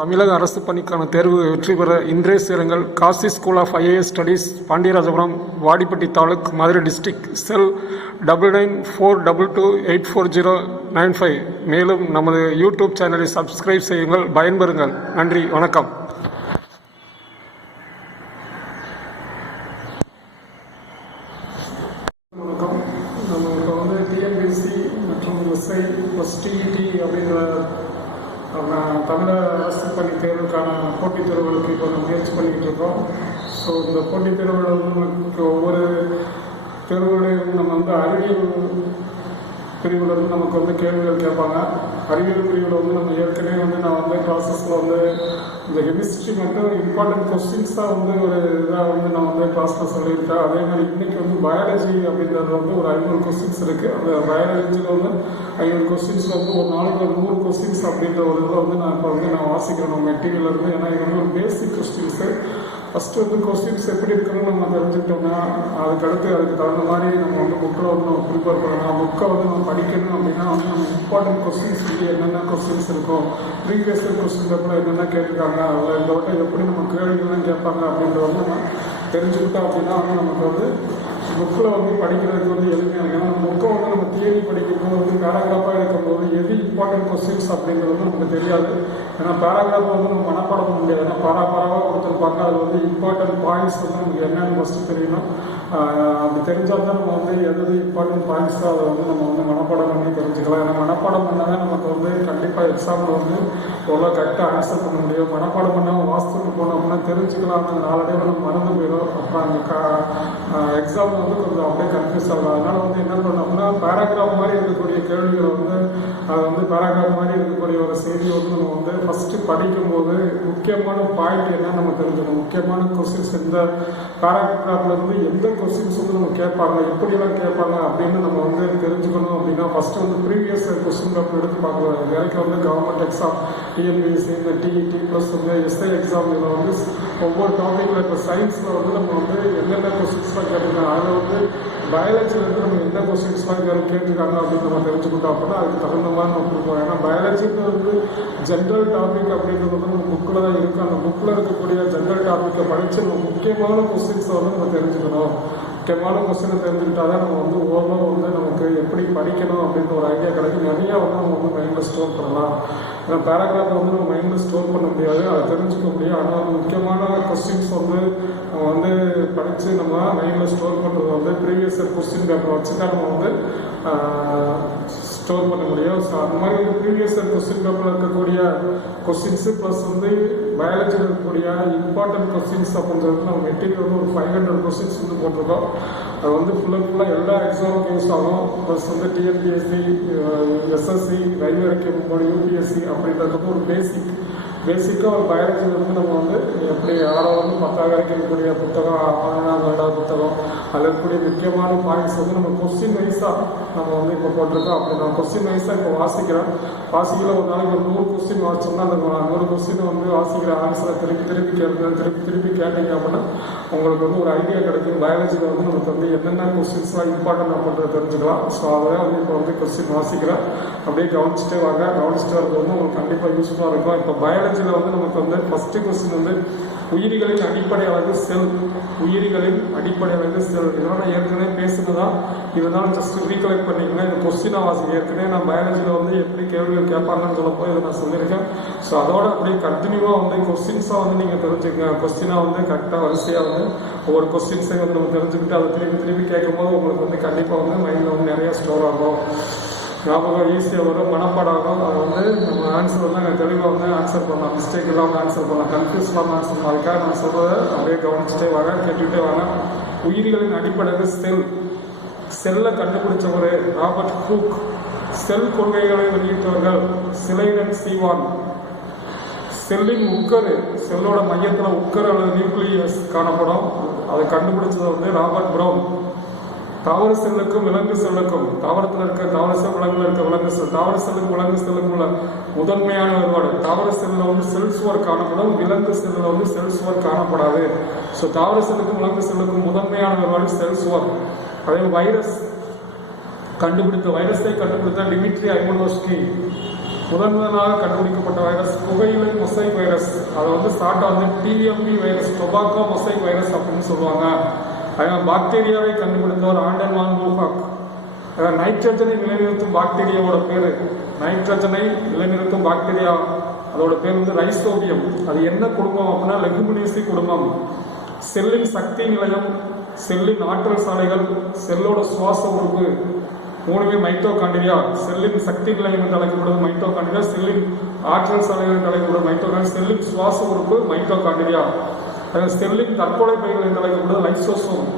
தமிழக அரசு பணிக்கான தேர்வு வெற்றி பெற இன்றைய சேருங்கள். Kasi school of IAS studies, Pandiyarajapuram, Vadipatti taluk, Madurai district. Cell 9942284095. மேலும் நமது யூடியூப் சேனலை சப்ஸ்கிரைப் செய்யுங்கள், பயன்பெறுங்கள். நன்றி, வணக்கம். வணக்கம். நம்ம இப்போ டிஎன்பிஎஸ்சி மற்றும் எஸ்ஐ ப்ளஸ் டிஇடி அப்படிங்கிற தமிழக அரசு பணி தேர்வுக்கான போட்டித் தேர்வுகளுக்கு இப்போ நம்ம முயற்சி பண்ணிக்கிட்டு இருக்கோம். ஸோ இந்த போட்டித் தேர்வுகள் நமக்கு ஒவ்வொரு தேர்வுகளையும் நம்ம அறிவியல் பிரிவில் நமக்கு கேள்விகள் கேட்பாங்க. அறிவியல் பிரிவில் நம்ம ஏற்கனவே நான் கிளாஸஸில் இந்த கெமிஸ்ட்ரி மட்டும் இம்பார்ட்டன்ட் கொஸ்டின்ஸாக ஒரு இதாக நான் கிளாஸில் சொல்லியிருக்கேன். அதே மாதிரி இன்றைக்கி பயாலஜி அப்படின்றது ஒரு 500 கொஸ்டின்ஸ் இருக்குது. அந்த பயாலஜியில் 500 கொஸ்டின்ஸில் ஒரு நாளைக்கு 100 கொஸ்டின்ஸ் அப்படின்ற ஒரு இதில் நான் இப்போ நான் வாசிக்கிறேன் நம்ம மெட்டீரியல் இருந்து. ஏன்னா இது ஒரு பேசிக் கொஸ்டின்ஸு. ஃபஸ்ட்டு கொஸ்டின்ஸ் எப்படி இருக்குன்னு நம்ம தெரிஞ்சுக்கிட்டோம்னா அதுக்கு தகுந்த மாதிரி நம்ம புக்கில் நம்ம ப்ரிப்பேர் பண்ணலாம். புக்கை நம்ம படிக்கணும் அப்படின்னா நம்ம இம்பார்ட்டன்ட் கொஸ்டின்ஸ் என்னென்ன கொஸ்டின்ஸ் இருக்கும், ப்ரீவியஸ் கொஸ்டின் பேப்பரில் என்னென்ன கேட்டிருக்காங்க, அதில் இந்த வட்டம் எப்படி நம்ம கேள்விகள்லாம் கேட்பாங்க அப்படின்றத நம்ம தெரிஞ்சுக்கிட்டோம் அப்படின்னா நமக்கு புக்கில் படிக்கிறதுக்கு எளிமையாக இருக்கும். ஏன்னா புக்கை நம்ம தியரி படிக்கும்போது பேராகிராஃபாக இருக்கும்போது எது இம்பார்ட்டன்ட் கொஸ்டின்ஸ் அப்படின்றது நமக்கு தெரியாது. ஏன்னா பேராகிராஃபை நம்ம மனப்பாடம் பண்ண முடியாது. ஏன்னா பாராக கொடுத்துருப்பாங்க. அது இம்பார்ட்டன்ட் பாயிண்ட்ஸ் நமக்கு என்னென்னு ஃபஸ்ட்டு தெரியணும். அப்படி தெரிஞ்சால் தான் நம்ம எது இம்பார்ட்டன்ட் பாயிண்ட்ஸோ அதை நம்ம மனப்பாடம் பண்ணி தெரிஞ்சுக்கலாம். ஏன்னா மனப்பாடம் பண்ணால் தான் நமக்கு கண்டிப்பாக எக்ஸாமில் எவ்வளோ கரெக்டாக ஆன்சர் பண்ண முடியும். மனப்பாடம் பண்ணாமல் வாஸ்துக்கு போனோம் அப்படின்னா தெரிஞ்சுக்கலாம். அந்த நாளடைவில் நம்ம மறந்து போயிடும். அப்புறம் அந்த எக்ஸாமில் கொஞ்சம் அப்படியே கன்ஃபியூஸ் ஆகும். அதனால் என்ன பண்ணோம்னா பேராகிராஃப் மாதிரி இருக்கக்கூடிய கேள்விகளை அது பேராகிராஃப் மாதிரி இருக்கக்கூடிய ஒரு செய்தியை நம்ம ஃபஸ்ட்டு படிக்கும்போது முக்கியமான பாயிண்ட் என்ன நம்ம தெரிஞ்சுக்கணும். முக்கியமான கொஸ்டின்ஸ் எந்த பேராகிராஃப்லேருந்து எந்த கொஸ்டின்ஸ் நம்ம கேட்பாங்க, எப்படிலாம் கேட்பாங்க அப்படின்னு நம்ம தெரிஞ்சுக்கணும். அப்படின்னா ஃபஸ்ட்டு ப்ரீவியஸ் கொஸ்டின் பேப்பர் எடுத்து பார்க்கலாம். இது வரைக்கும் கவர்மெண்ட் எக்ஸாம், டிஎன்பிஎஸ்சி, இந்த டிஇடி ப்ளஸ் எஸ்ஐ எக்ஸாம் இதில் ஒவ்வொரு டாப்பிக்கில் இப்போ சயின்ஸில் நம்ம என்னென்ன கொஸ்டின்ஸ்லாம் கேட்டிருக்காங்க, அதில் பயாலஜிலேருந்து நம்ம என்ன கொஸ்டின்ஸ்லாம் கேட்டிருக்காங்க அப்படின்னு நம்ம தெரிஞ்சுக்கிட்டோம். அப்படின்னா அதுக்கு தகுந்த மாதிரி நம்ம கொடுப்போம். ஏன்னா பயாலஜிக்கு ஜென்ரல் டாபிக் அப்படின்றது நம்ம புக்கில் தான் இருக்குது. அந்த புக்கில் இருக்கக்கூடிய ஜென்ரல் டாப்பிக்கை படித்து நம்ம முக்கியமான கொஸ்டின்ஸை நம்ம தெரிஞ்சுக்கணும். முக்கியமான கொஸ்டினை தெரிஞ்சுக்கிட்டால் தான் நம்ம ஓரளவு நமக்கு எப்படி படிக்கணும் அப்படின்ற ஒரு ஐடியா கிடைக்கும். நிறையா நம்ம மைண்டில் ஸ்டோர் பண்ணலாம். ஏன்னா பேராகிராஃபை நம்ம மைண்டில் ஸ்டோர் பண்ண முடியாது, அதை தெரிஞ்சுக்க முடியும். ஆனால் முக்கியமான கொஸ்டின்ஸ் நம்ம படித்து நம்ம மைண்டில் ஸ்டோர் பண்ணுறது ப்ரீவியஸ் கொஸ்டின் பேப்பர் வச்சு தான் நம்ம ஸ்டோர் பண்ண முடியும். ஸோ அந்த மாதிரி ப்ரீவியஸ் கொஸ்டின் பேப்பரில் இருக்கக்கூடிய கொஸ்டின்ஸு ப்ளஸ் பயாலஜியில் இருக்கக்கூடிய இம்பார்ட்டன்ட் கொஸ்டின்ஸ் அப்படின்றது நம்ம மெட்டீரியல் ஒரு 500 கொஸ்டின்ஸ் போட்டிருக்கோம். அது ஃபுல்லாக எல்லா எக்ஸாமுக்கும் யூஸ் ஆகும். Plus TNPSC, SSC, railway recruitment, UPSC அப்படின்றது ஒரு பேசிக்காக ஒரு பயாலஜியில் நம்ம எப்படி 6வது 10வது வரைக்கும் இருக்கக்கூடிய புத்தகம், 11வது 12வது புத்தகம், அதில் இருக்கக்கூடிய முக்கியமான பாயிண்ட்ஸ் நம்ம கொஸ்டின் வைஸாக நம்ம இப்போ போட்டிருக்கோம். அப்படி நான் கொஸ்டின் வைஸாக இப்போ வாசிக்கிறேன். வாசிக்கல ஒரு நாளைக்கு ஒரு 100 கொஸ்டின் வாசிச்சோம்னா அந்த 100 கொஸ்டின் வாசிக்கிற ஆன்சரை திருப்பி கேட்டீங்க அப்படின்னா உங்களுக்கு ஒரு ஐடியா கிடைக்கும். பயாலஜியில் நமக்கு என்னென்ன கொஸ்டின்ஸ்லாம் இம்பார்ட்டன்ட் அப்படின்றத தெரிஞ்சுக்கலாம். ஸோ அதெல்லாம் இப்போ கொஸ்டின் வாசிக்கிறேன். அப்படியே கவனிச்சுட்டே இருக்கிறது உங்களுக்கு கண்டிப்பாக யூஸ்ஃபுல்லாக இருக்கும். இப்போ பயாலஜியில் நமக்கு ஃபஸ்ட்டு கொஸ்டின் உயிரிகளின் அடிப்படை அழகு செல். உயிரிகளின் அடிப்படை அழகு செல். இதெல்லாம் நான் ஏற்கனவே பேசுனதான், இதெல்லாம் ஜஸ்ட் ரீகலெக்ட் பண்ணிக்கோங்க. இந்த கொஸ்டினாக வாசிக்க ஏற்கனவே நான் பயாலஜியில் எப்படி கேள்விகள் கேட்பாங்கன்னு சொல்லப்போ இதை நான் சொல்லியிருக்கேன். ஸோ அதோட அப்படியே கண்டினியூவாக கொஸ்டின்ஸாக நீங்கள் தெரிஞ்சுக்கங்க. கொஸ்டினாக கரெக்டாக வரிசையாக ஒவ்வொரு கொஸ்டின்ஸையும் நம்ம தெரிஞ்சுக்கிட்டு அதை திருப்பி கேட்கும்போது உங்களுக்கு கண்டிப்பாக மைண்டில் நிறையா ஸ்டோர் ஆகும். ஞாபகம் ஈஸியாக வரும், மனப்பாடம் ஆகும். அதை நம்ம ஆன்சர் தெளிவாக ஆன்சர் பண்ணலாம். மிஸ்டேக் இல்லாமல் ஆன்சர் பண்ணலாம், கன்ஃபியூஸ் இல்லாமல் ஆன்சர் பண்ணலாம். அதுக்காக நான் சொல்கிறத அப்படியே கவனிச்சுட்டே வரேன், கேட்டுக்கிட்டே வரேன். உயிரிகளின் அடிப்படையில் செல்லை கண்டுபிடிச்சவர் ராபர்ட் ஹூக். செல் கொள்கைகளை வெளியிட்டவர்கள் சிலைடன் சீவான். செல்லின் உட்கரு, செல்லோட மையத்தில் உட்கரு அல்லது நியூக்ளியஸ் காணப்படும். அதை கண்டுபிடிச்சது ராபர்ட் ப்ரவுன். தாவர செல்லுக்கும் விலங்கு செல்லுக்கும், தாவரத்தில் இருக்க தாவர செல், விலங்குல இருக்க விலங்கு செல், தாவர செல்லுக்கும் விலங்கு செல்லுக்கும் உள்ள முதன்மையான வேறுபாடு, தாவர செல்லில் செல் சுவர் காணப்படும், விலங்கு செல்லில் செல் சுவர் காணப்படாது. ஸோ தாவர செல்லுக்கும் விலங்கு செல்லுக்கும் முதன்மையான வேறுபாடு செல் சுவர். அதே வைரஸை கண்டுபிடித்த டிமிட்ரி ஐமனோவ்ஸ்கி. முதன்முதலாக கண்டுபிடிக்கப்பட்ட வைரஸ் புகையிலை மொசைக் வைரஸ். அதை வந்து ஸ்டார்ட் வந்து TMP virus, tobacco mosaic virus அப்படின்னு சொல்லுவாங்க. அதனால் பாக்டீரியாவை கண்டுபிடித்தவர் ஆண்டன் வான் லூகாக். நைட்ரஜனை நிலைநிறுத்தும் பாக்டீரியாவோட பேர், நைட்ரஜனை நிலைநிறுத்தும் பாக்டீரியா அதோட பேர் வந்து ரைசோபியம். அது என்ன குடும்பம் அப்படின்னா லெகுமினேசி குடும்பம். செல்லின் சக்தி நிலையம், செல்லின் ஆற்றல் சாலைகள், செல்லோட சுவாச உறுப்பு மூணுமே மைட்டோகாண்ட்ரியா. செல்லின் சக்தி நிலையம் என்று அழைக்கப்படுவது மைட்டோகாண்ட்ரியா, செல்லின் ஆற்றல் சாலைகள் என்று அழைக்கப்படுவது மைட்டோகாண்ட்ரியா, செல்லின் சுவாச உறுப்பு மைட்டோகாண்ட்ரியா. செல்லின் தற்கொலை பைகள் என்று அழைக்கப்படுவது லைசோசோம்.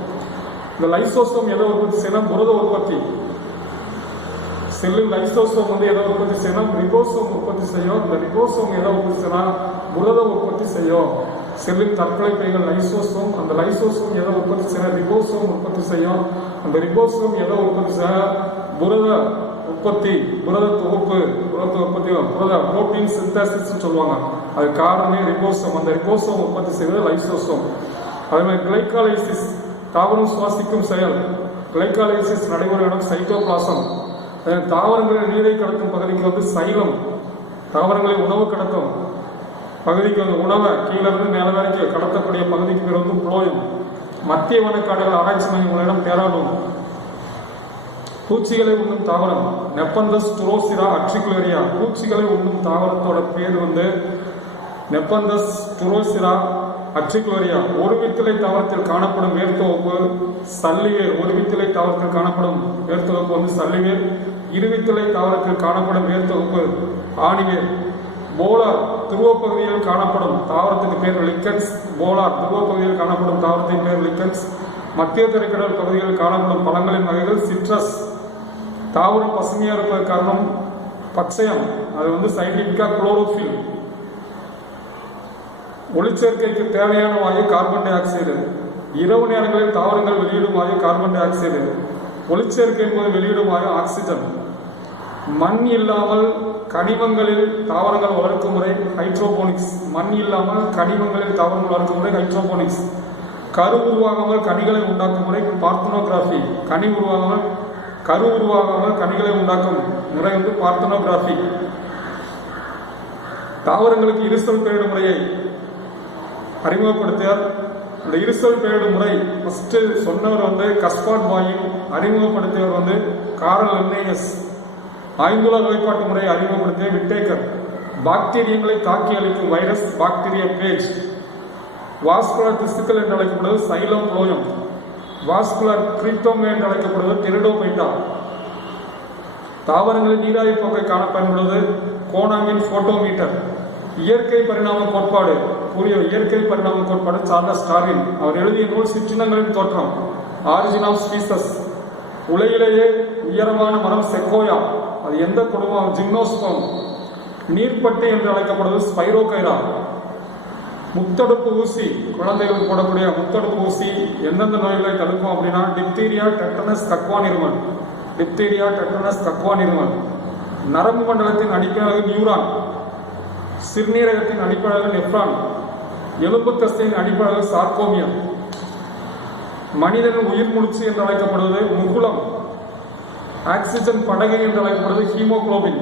இந்த லைசோசோம் எதை உற்பத்தி செய்யணும்? புரத உற்பத்தி. செல்லின் லைசோசோம் வந்து எதை உற்பத்தி செய்யணும்? ரிபோசோம் உற்பத்தி செய்யும். இந்த ரிபோசோம் எதை உற்பத்தி செய்யணும்? புரத உற்பத்தி செய்யும். செல்லின் தற்கொலை பைகள் லைசோசோம். அந்த லைசோசோம் எதை உற்பத்தி செய்யணும்? ரிபோசோம் உற்பத்தி செய்யும். அந்த ரிபோசோம் எதை உற்பத்தி செய்ய? புரத உற்பத்தி, புரத தொகுப்பு, புரத உற்பத்தி, புரத புரோட்டீன் சிந்தசிஸ் சொல்லுவாங்க. அது காரணமே ரிபோசோம். அந்த ரிபோசோம் உற்பத்தி செய்வது லைசோசோம். அதே மாதிரி கிளைகாலைசிஸ், தாவரம் சுவாசிக்கும் செயல். கிளைகாலைசிஸ் நடைபெறும் இடம் சைட்டோபிளாசம். தாவரங்களில் நீரை கடத்தும் பகுதிக்கு வந்து சைலம். தாவரங்களை உணவு கடத்தும் பகுதிக்கு வந்து உணவை கீழிருந்து மேல வரைக்கும் கடத்தக்கூடிய பகுதிக்கு பேர் வந்து புளோயம். மத்திய வனக்காடுகள் ஆராய்ச்சி மையம் உள்ள இடம் டெராடூன். பூச்சிகளை உண்ணும் தாவரம் நெப்பந்தஸ் டுரோசிரா அட்ரிகுலேரியா. பூச்சிகளை உண்ணும் தாவரத்தோட பேர் வந்து நெப்பந்தஸ் டுரோசிரா அட்ரிகுலேரியா. ஒரு வித்திலை தாவரத்தில் காணப்படும் வேர்த்தொகுப்பு சல்லிவேர். ஒரு வித்திலை தாவரத்தில் காணப்படும் வேர்த்தொகுப்பு வந்து சல்லிவேர். இருவித்திலை தாவரத்தில் காணப்படும் வேர்த்தொகுப்பு ஆணிவேர். போலார் துருவ பகுதியில் காணப்படும் தாவரத்துக்கு பேர் லிக்கன்ஸ். போலார் துருவ பகுதியில் காணப்படும் தாவரத்தின் பேர் லிக்கன்ஸ். மத்திய தரைக்கடல் பகுதிகளில் காணப்படும் பழங்களின் வகைகள் சிட்ரஸ். தாவரம் பசுமையா இருப்பது காரணம் பச்சையம். அது வந்து சயின்டிபிக்கா குளோரோஃபில். ஒளிச்சேர்க்கைக்கு தேவையான வாயு கார்பன் டை ஆக்சைடு. இரவு நேரங்களில் தாவரங்கள் வெளியிடும் வாயு கார்பன் டை ஆக்சைடு. ஒளிச்சேர்க்கை என்பது வெளியிடும் வாயு ஆக்சிஜன். மண் இல்லாமல் கனிமங்களில் தாவரங்கள் வளர்க்கும் முறை ஹைட்ரோபோனிக்ஸ். மண் இல்லாமல் கனிமங்களில் தாவரங்கள் வளர்க்கும் முறை ஹைட்ரோபோனிக்ஸ். கரு உருவாகாமல் கனிகளை உண்டாக்கும் முறை பார்த்தனோகிராஃபி. கனி உருவாகாமல் கரு உருவாகாமல் கனிகளை உண்டாக்கும் முறை வந்து பார்த்தனோகிராஃபி. தாவரங்களுக்கு இருசல் பெயரிடும் முறையை அறிமுகப்படுத்தியார். இந்த இருசல் பெயரிடும் முறை ஃபர்ஸ்ட் சொன்னவர் வந்து கஸ்பாட் பாயின், அறிமுகப்படுத்தியவர் வந்து காரல் லின்னேயஸ். ஆய்ந்துள்ள வகைப்பாட்டு முறையை அறிமுகப்படுத்திய விட்டேக்கர். பாக்டீரியங்களை தாக்கி அளிக்கும் வைரஸ் பாக்டீரியா பேஜ். வாஸ்குலர் திசுக்கள் என்று அழைக்கப்படுவது சைலம் புளோயம். வாஸ்குலர் கிரீட்டோமே என்று அழைக்கப்படுவது டெரிடோமைட்டா. தாவரங்களில் நீராவி போக்கை காண பயன்படுவது கோனாமின் போட்டோமீட்டர். இயற்கை பரிணாம கோட்பாடு கூறிய இயற்கை பரிணாம கோட்பாடு சார்லஸ் டார்வின். அவர் எழுதிய நூல் சிற்றினங்களின் தோற்றம், ஆரிஜின் ஆஃப் ஸ்பீசஸ். உலகிலேயே உயரமான மரம் செக்கோயா. அது எந்த குடும்பம்? ஜிம்னோஸ்போம். நீர்ப்பட்டை என்று அழைக்கப்படுவது ஸ்பைரோகைரா. முத்தடுப்பு ஊசி, குழந்தைகளுக்கு போடக்கூடிய முத்தடுப்பு ஊசி எந்தெந்த நோய்களை தடுக்கும் அப்படின்னா டிப்தீரியா, டெட்டனஸ், கக்குவான் இருமல். டிப்தீரியா, டெட்டனஸ், கக்குவான் இருமல். நரம்பு மண்டலத்தின் அடிப்படையாக நியூரான். சிறுநீரகத்தின் அடிப்படையாக நெப்ரான். எலும்பு தசையின் அடிப்படையாக சார்கோமியம். மனிதனின் உயிர் மூச்சு என்று அழைக்கப்படுவது முகுளம். ஆக்சிஜன் படகு என்று அழைக்கப்படுவது ஹீமோகுளோபின்.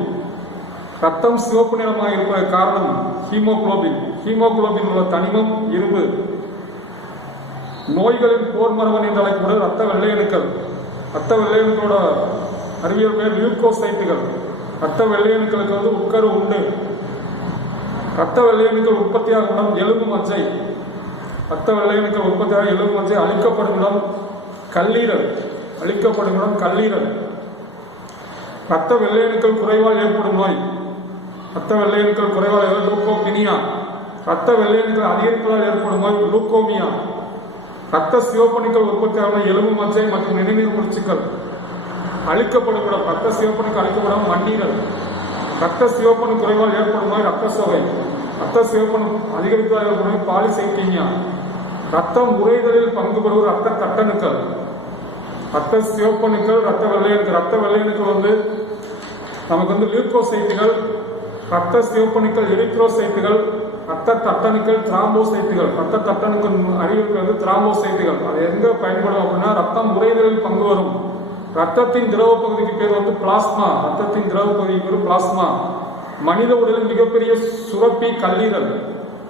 ரத்தம் சிவப்பு நிறமாக இருப்பது காரணம் ஹீமோகுளோபின். ஹீமோகுளோபின் உள்ள தனிமம் இரும்பு. நோய்களின் போர் மரபன் என்று அழைக்கப்படுவது ரத்த வெள்ளையணுக்கள். ரத்த வெள்ளையணுக்களோட அறிவியல் பேர் லியூக்கோசைட்டுகள். ரத்த வெள்ளையணுக்களுக்கு வந்து உட்கரு உண்டு. ரத்த வெள்ளையணுக்கள் உற்பத்தியாகும் இடம் எலும்பு மஜ்ஜை. ரத்த வெள்ளையணுக்கள் உற்பத்தியாக எலும்பு மஜ்ஜை. அழிக்கப்படும் இடம் கல்லீரல். அழிக்கப்படும் இடம் கல்லீரல். ரத்த வெள்ளையணுக்கள் குறைவால் ஏற்படும் நோய். ரத்த வெள்ளையணுக்கள் குறைவால் லூக்கோபினியா. ரத்த வெள்ளையணுக்கள் அதிகரிப்பதால் ஏற்படும் நோய் லூக்கோமியா. ரத்த சிவப்பணுக்கள் உற்பத்தியாகும் எலும்பு மஜ்ஜை மற்றும் நிணநீர் முடிச்சுக்கள். அழிக்கப்படும் இடம் ரத்த சிவப்பணுக்கள் அழிக்கப்படும் மண்ணீரல். ரத்த சிவப்பணு குறைவால் ஏற்படும் நோய் ரத்த சோகை. ரத்த சிவப்பணு அதிகரிப்பதால் ஏற்படும் நோய் பாலிசைட்டீமியா. ரத்தம் உறைதலில் பங்கு பெறுவது ரத்த கட்டணுக்கள். ரத்த சிவப்பணுக்கள், ரத்த வெள்ளையணுக்கள். ரத்த வெள்ளையணுக்கள் வந்து நமக்கு வந்து லியூக்கோசைட்டுகள், ரத்த சிவப்பணுக்கள் எரித்ரோசைட்டுகள், ரத்த தட்டணுக்கள் திராம்போசைட்டுகள். ரத்த தட்டணுக்கள் அறிவியல் வந்து திராம்போசைட்டுகள். அது எங்க பயன்படும் அப்படின்னா ரத்தம் உறைதலில் பங்கு வரும். ரத்தத்தின் திரவ பகுதிக்கு பேர் வந்து பிளாஸ்மா. ரத்தத்தின் திரவ பகுதிக்கு பேர் பிளாஸ்மா. மனித உடலில் மிகப்பெரிய சுரப்பி கல்லீரல்,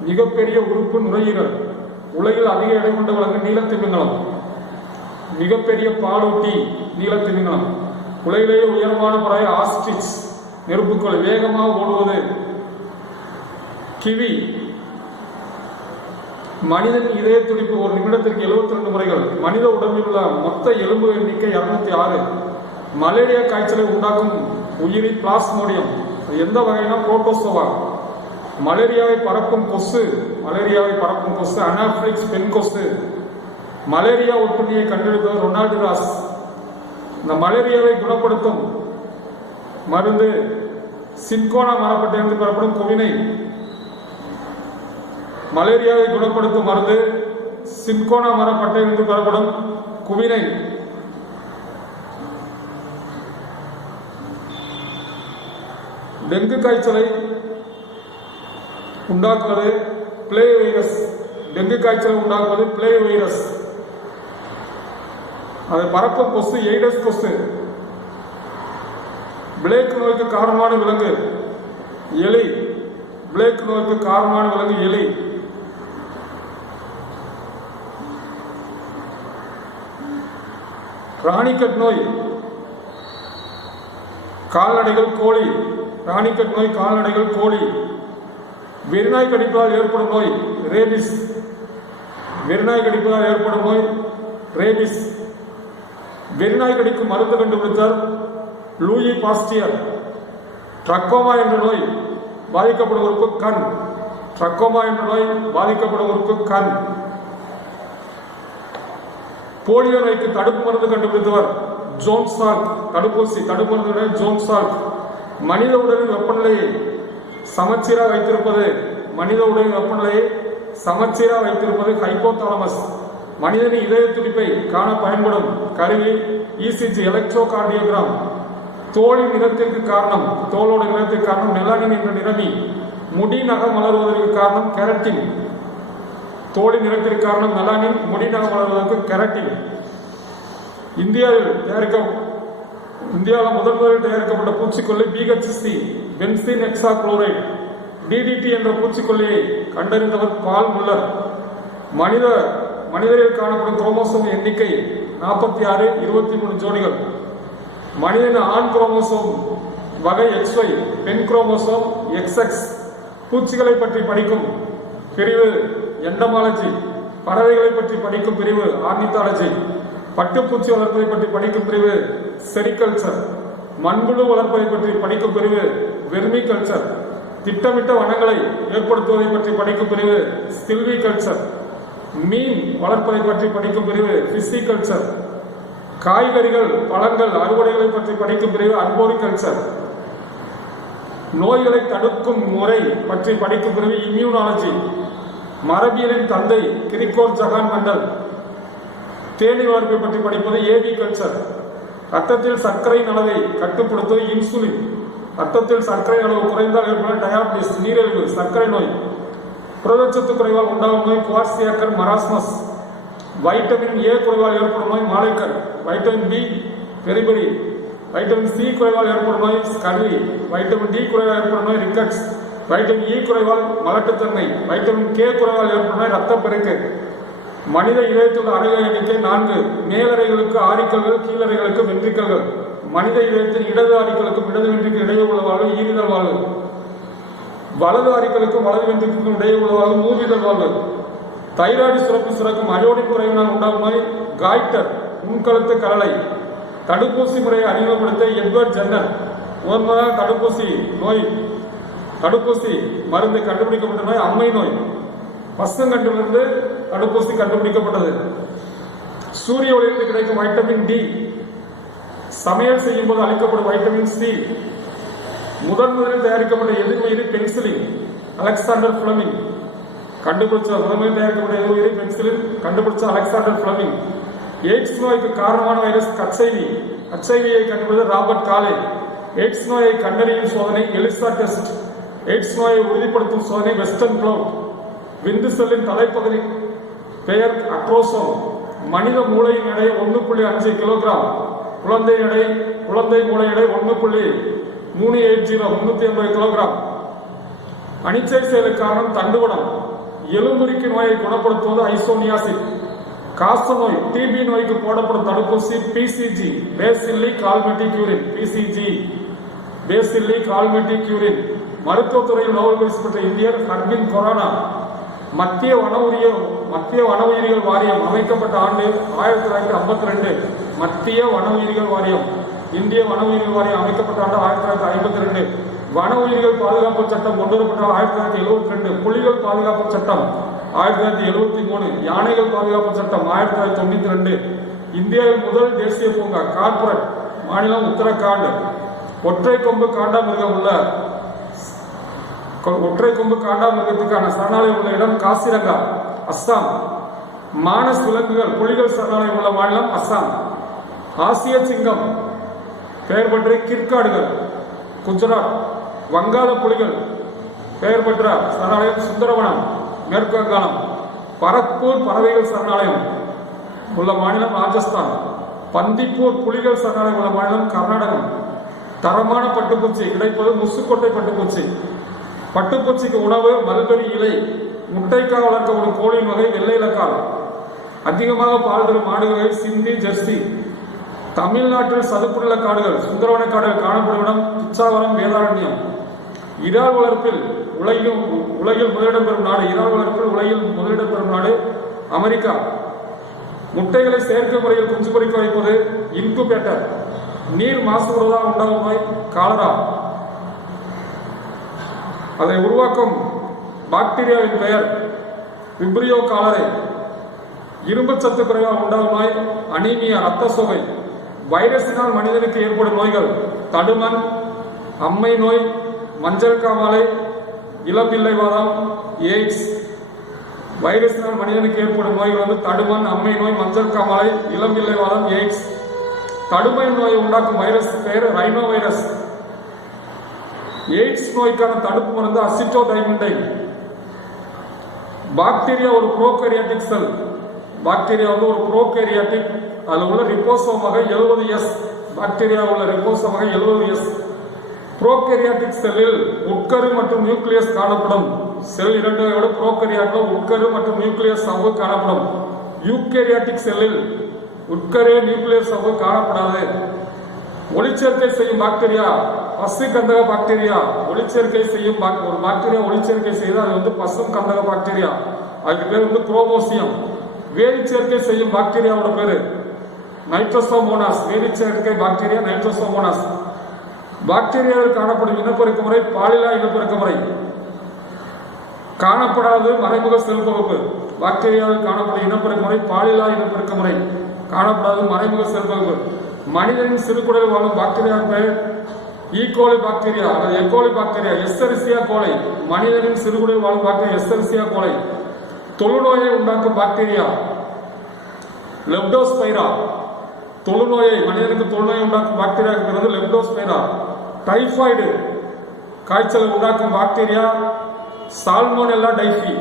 மிகப்பெரிய உறுப்பு நுரையீரல், உலகில் அதிக எடை கொண்ட விலங்கு நீலத்திமிங்கலம், மிகப்பெரிய பாலூட்டி நீலத்திமிங்கலம், உலகிலேயே உயரமான பறவை ஆஸ்ட்ரிச் நெருப்புக்கோள், வேகமாக ஓடுவது கிவி, மனிதன் இதய துடிப்பு ஒரு நிமிடத்திற்கு 72 முறைகள், மனித உடம்பில் உள்ள மொத்த எலும்பு எண்ணிக்கை 206, மலேரியா காய்ச்சலை உண்டாக்கும் உயிரி பிளாஸ்மோடியம், எந்த வகைனா புரோட்டோசோவா, மலேரியாவை பரப்பும் கொசு அனாஃபிலிக்ஸ் பெண் கொசு, மலேரியா ஒட்டுண்ணியை கண்டெடுத்தவர் ரொனால்டு ராஸ். இந்த மலேரியாவை குணப்படுத்தும் மருந்து சின்கோனா மரப்பட்டிலிருந்து பெறப்படும் குவினை. மலேரியாவை குணப்படுத்தும் மருந்து சின்கோனா மரப்பட்டையிலிருந்து பெறப்படும் குவினை. டெங்கு காய்ச்சலை உண்டாக்குவது பிளே வைரஸ். டெங்கு காய்ச்சலை உண்டாக்குவது பிளே வைரஸ். அதை பரப்பும் கொசு எய்டஸ் கொசு. பிளேக் நோய்க்கு காரணமான விலங்கு எலி. பிளேக் நோய்க்கு காரணமான விலங்கு எலி. ராணிக்கட் நோய் கால்நடைகள் கோழி. ராணிக்கட் நோய் கால்நடைகள் கோழி. வெறிநாய் கடிப்பதால் ஏற்படும் நோய் ரேபிஸ். வெறிநாய் கடிப்பதால் ஏற்படும் நோய் ரேபிஸ். வெறிநாய் கடிக்கும் மருந்து கண்டுபிடித்தார் லூயி பாஸ்டியர். ட்ரக்கோமா என்ற நோய் பாதிக்கப்படும் உறுப்பு கண். ட்ரக்கோமா என்ற நோய் பாதிக்கப்படும் உறுப்பு கண். போலியோ நோய்க்கு தடுப்பு மருந்து கண்டுபிடித்தவர் ஜோன் சால்க். தடுப்பு மருந்து ஜோன் சால்க். மனித உடலின் வெப்பநிலையை சமச்சீராக வைத்திருப்பது ஹைபோதாலமஸ். மனிதனின் இதய துடிப்பை காண பயன்படும் கருவி இசிஜி எலக்ட்ரோ கார்டியோகிராம். தோலோட நிறத்திற்கு காரணம் மெலானின் என்ற நிறமி. முடி நகம் வளருவதற்கு காரணம் கெரட்டின். தோலின் நிறத்திற்கு காரணம் மெலானின், முடி நகம் வளர்வதற்கு கெரட்டின். இந்தியாவில் முதலில் தயாரிக்கப்பட்ட பூச்சிக்கொல்லி BHC benzene hexachloride. DDT என்ற பூச்சிக்கொல்லியை கண்டறிந்தவர் பால் முல்லர். மனிதரில் காணப்படும் குரோமோசோம் எண்ணிக்கை 46, 23 ஜோடிகள். மனிதன் ஆண் குரோமோசோம் வகை XY, பெண் குரோமோசோம் XX. பூச்சிகளை பற்றி படிக்கும் பிரிவு எண்டமாலஜி. பறவைகளை பற்றி படிக்கும் பிரிவு ஆர்னித்தாலஜி. பட்டுப்பூச்சி வளர்ப்பதை பற்றி படிக்கும் பிரிவு செரிகல்ச்சர். மண்புழு வளர்ப்பதை பற்றி படிக்கும் பிரிவு வெர்மிகல்ச்சர். திட்டமிட்ட வனங்களை ஏற்படுத்துவதை பற்றி படிக்கும் பிரிவு சில்விகல்ச்சர். மீன் வளர்ப்பதை பற்றி படிக்கும் பிரிவு பிசிகல்ச்சர். காய்கறிகள், பழங்கள், அறுவடைகளை பற்றி படிக்கும் பிரிவு அர்போரிகல்ச்சர். நோய்களை தடுக்கும் முறை பற்றி படிக்கும் பிரிவு இம்யூனாலஜி. மரபியலின் தந்தை கிரிகோர் ஜகான் மெண்டல். தேனீ வளர்ப்பை பற்றி படிப்பது ஏபி கல்ச்சர். ரத்தத்தில் சர்க்கரையின் அளவை கட்டுப்படுத்துவது இன்சுலின். ரத்தத்தில் சர்க்கரை அளவு குறைந்தால் ஏற்படும் டயாபிட்டிஸ், நீரிழிவு, சர்க்கரை நோய். புரதச்சத்து குறைவால் உண்டாகும் நோய் குவார்சியாக்கர் மராஸ்மஸ். வைட்டமின் ஏ குறைவால் ஏற்படும் நோய் மாலைக்கர். Vitamin B beriberi. Vitamin C குறைவால் ஏற்படும் நோய் ஸ்கர்வி. வைட்டமின் டி குறைவால் ஏற்படும் நோய் ரிக்கட்ஸ். வைட்டமின் இ குறைவால் மலட்டுத்தன்மை. வைட்டமின் கே குறைவால் ஏற்படும் நோய் ரத்தப்பெருக்கு. மனித இதயத்தில் அறைகள் எண்ணிக்கை 4. மேலறைகளுக்கு ஆரிக்கல்கள், கீழறைகளுக்கு வென்ட்ரிக்கல்கள். மனித இதயத்தின் இடது ஆரிக்கலுக்கும் இடது வென்ட்ரிக்கு இடையே உள்ள வாழ்வு ஈரிதழ் வாழ்வு. வலது ஆரிக்கலுக்கும் வலது வென்ட்ரிக்கும் இடையே உள்ள வாழ்வு மூவிதழ் வாழ்வு. தைராய்டு சுரப்பி சுரக்கும் அயோடின் குறைவினால் உண்டாகும் நோய் காய்டர், முன்கழுத்து கலலை. தடுப்பூசி முறையை அறிமுகப்படுத்த எட்வர்ட் ஜென்னர். முதன்முதலாக தடுப்பூசி மருந்து கண்டுபிடிக்கப்பட்ட நோய் அம்மை நோய். பசுங்கன்றிலிருந்து தடுப்பூசி கண்டுபிடிக்கப்பட்டது. சூரிய ஒளியிலிருந்து கிடைக்கும் வைட்டமின் டி. சமையல் செய்யும் போது அளிக்கப்படும் வைட்டமின் சி. முதலில் தயாரிக்கப்பட்ட எதிர்மயிரி பென்சிலின். அலெக்சாண்டர் பிளமிங் முதலில் தயாரிக்கப்பட்ட எதிர்மயிரி பென்சிலின் கண்டுபிடிச்ச அலெக்சாண்டர் பிளமிங். எய்ட்ஸ் நோய்க்கு காரணமான வைரஸ் HIV-ஐ கண்டுபிடித்த ராபர்ட் காலே. எய்ட்ஸ் நோயை கண்டறியும் சோதனை எலிசா டெஸ்ட். எய்ட்ஸ் நோயை உறுதிப்படுத்தும் சோதனை வெஸ்டர்ன் பிளவுட். விந்து செல்லின் தலைப்பகுதி பெயர் அக்ரோசோம். மனித மூளையின் எடை 1.5 கிலோகிராம். குழந்தை மூளை எடை 380 கிலோகிராம். அனிச்சை செயலுக்கு காரணம் தண்டுவடம். எலும்புரிக்கு நோயை குணப்படுத்துவது ஐசோனியாசிட். காச நோய் டிபி நோய்க்கு போடப்படும் தடுப்பூசி BCG bacille Calmette Guerin. BCG bacille Calmette Guerin. மருத்துவத்துறையில் நோபல் பரிசு பெற்ற இந்தியர் ஹர்பின் கொரோனா. மத்திய வன உயிரியல் வாரியம் அமைக்கப்பட்ட ஆண்டு 1952. மத்திய வன உயிரியல் வாரியம், இந்திய வன உயிரியல் வாரியம் அமைக்கப்பட்ட ஆண்டு 1952. வன உயிர்கள் பாதுகாப்பு சட்டம் கொண்டுவரப்பட்ட 1972. புலிகள் பாதுகாப்பு சட்டம் 1973. யானைகள் பாதுகாப்பு சட்டம் 1992. இந்தியாவில் முதல் தேசிய பூங்கா கார்பரேட், மாநிலம் உத்தரகாண்ட். ஒற்றை கொம்பு காண்டாமிருகத்துக்கான சரணாலயம் உள்ள இடம் காசிரங்கா, அஸ்ஸாம். மானஸ் விலங்குகள் புலிகள் சரணாலயம் உள்ள மாநிலம் அஸ்ஸாம். ஆசிய சிங்கம் பெயர் பெற்ற கிற்காடுகள் குஜராத். வங்காள புலிகள் பெயர் பெற்ற சரணாலயம் சுந்தரவனம், மேற்கு வங்காளம். பரத்பூர் பறவைகள் சரணாலயம் உள்ள மாநிலம் ராஜஸ்தான். பந்திப்பூர் புலிகள் சரணாலயம் உள்ள மாநிலம் கர்நாடகம். தரமான பட்டுப்பூச்சி கிடைப்பது முசுக்கொட்டை பட்டுப்பூச்சி. பட்டுப்பூச்சிக்கு உணவு மல்பெரி இலை. முட்டைக்காக வளர்க்கப்படும் கோழியின் வகை வெள்ளை இலக்கால். அதிகமாக பால் தரும் மாடு வகை சிந்தி, ஜெர்சி. தமிழ்நாட்டில் சதுப்பு நில காடுகள் சுந்தரவன காடுகள் காணப்படும் இடம் பிச்சாவரம், வேதாரண்யம். இறால் வளர்ப்பில் உலகில் முதலிடம் பெறும் நாடு. இறால் வளர்ப்பில் உலகில் முதலிடம் பெறும் நாடு அமெரிக்கா. முட்டைகளை செயற்கை முறையில் குஞ்சு பொறிக்க வைப்பது இன்குபேட்டர். நீர் மாசுபடுவதால் உண்டாகும் நோய் காலரா. அதை உருவாக்கும் பாக்டீரியாவின் பெயர் விப்ரியோ காலரே. இரும்பு சத்து குறைவால் உண்டாகும் நோய் அனீமியா, ரத்த சோகை. வைரஸினால் மனிதனுக்கு ஏற்படும் நோய்கள் தடுமன், அம்மை நோய், மஞ்சள் காமாலை, இளம்பிள்ளைவாதம், எய்ட்ஸ். வைரஸினால் மனிதனுக்கு ஏற்படும் நோய்கள் தடுமன், அம்மை நோய், மஞ்சள் காமாலை, இளம்பிள்ளைவாதம், எய்ட்ஸ். தடுமை நோயை உண்டாக்கும் வைரஸ் பெயர் ரைனோ வைரஸ். எய்ட்ஸ் நோய்க்கான தடுப்பு மருந்து அசிட்டோடைமிண்டைன். பாக்டீரியா ஒரு ப்ரோகேரியாட்டிக் செல். பாக்டீரியா ஒரு ப்ரோகேரியாட்டிக். அதில் உள்ள ரிபோசோம் வகை 70S. பாக்டீரியா உள்ள ரிபோசோம் வகை 70S. ப்ரோகேரியாட்டிக் செல்லில் உட்கரு மற்றும் நியூக்ளியஸ் காணப்படும். செல் 2 வகையோட ப்ரோகேரியாட்டில் உட்கரு மற்றும் நியூக்ளியஸ் சவ்வு காணப்படும். யூகேரியாட்டிக் செல்லில் உட்கரு நியூக்ளியஸ் சவ்வு காணப்படாது. ஒளிச்சேர்க்கை செய்யும் பாக்டீரியா பசு கந்தக பாக்டீரியா. ஒளிச்சேர்க்கை செய்யும் ஒரு பாக்டீரியா ஒளிச்சேர்க்கை செய்தால் அது பசும் கந்தக பாக்டீரியா. அதுக்கு பேர் குரோமோசியம். வேதிச்சேர்க்கை செய்யும் பாக்டீரியாவோட பேரு நைட்ரோசோமோனாஸ். வேதிச்சேர்க்கை bacteria Nitrosomonas. பாக்டீரியாவில் காணப்படும் இனப்பெருக்க முறை பாலிலா இனப்பெருக்க முறை. காணப்படாது மறைமுக செல் பகுப்பு. பாக்டீரியாவில் காணப்படும் இனப்பெருக்க முறை பாலிலா இனப்பெருக்க முறை. காணப்படாது மறைமுக செல் பகுப்பு. மனிதனின் சிறுகுடலில் வாழும் பாக்டீரியாவின் பெயர் ஈகோலி பாக்டீரியா அல்லது எக்கோலி பாக்டீரியா. எஸ்ஸெரிசியா கோலை. மனிதனின் சிறுகுடலில் வாழும் பாக்டீரியா எஸ்ஸெரிசியா கோலை. தொழுநோயை உண்டாக்கும் பாக்டீரியா லெப்டோஸ்பைரா. தொழுநோயை மனிதனுக்கு தொழுநோயை உண்டாக்கும் பாக்டீரியா லெப்டோஸ்பைரா. டைபாய்டு காய்ச்சலை உண்டாக்கும் பாக்டீரியா சால்மோனெல்லா டைஃபி.